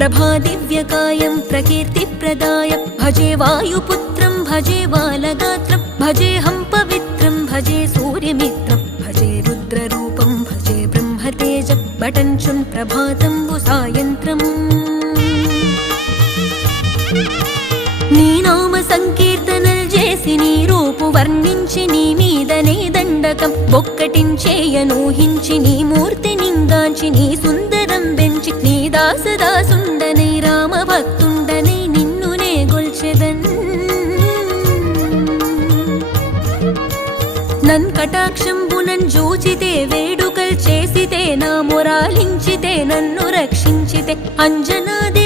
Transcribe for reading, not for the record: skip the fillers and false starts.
ప్రభాదివ్యకాయం ప్రకీర్తిప్రదాయ భజే వాయుపుత్రం భజే బాలగాత్రం భజేహం పవిత్రం భజే సూర్యమిత్రం భజే రుద్రరూపం భజే బ్రహ్మతేజం బటంచున్ ప్రభాతంబు సాయంత్రం నీ నామ సంకీర్తనల్ చేసి నీ రూపు వర్ణించి నీ మీదనే దండకం బొక్కటించేయనూహించి నీ మూర్తి నింగాంచి నీ సుందరం బెంచి నీ దాసదాసుండనై రామభక్తుండనై నిన్నునే గొల్చెదన్ నన్ కటాక్షంబునన్ జూచితే వేడుకల్ చేసితే నా మొరాలించితే నన్ను రక్షించితే అంజనాది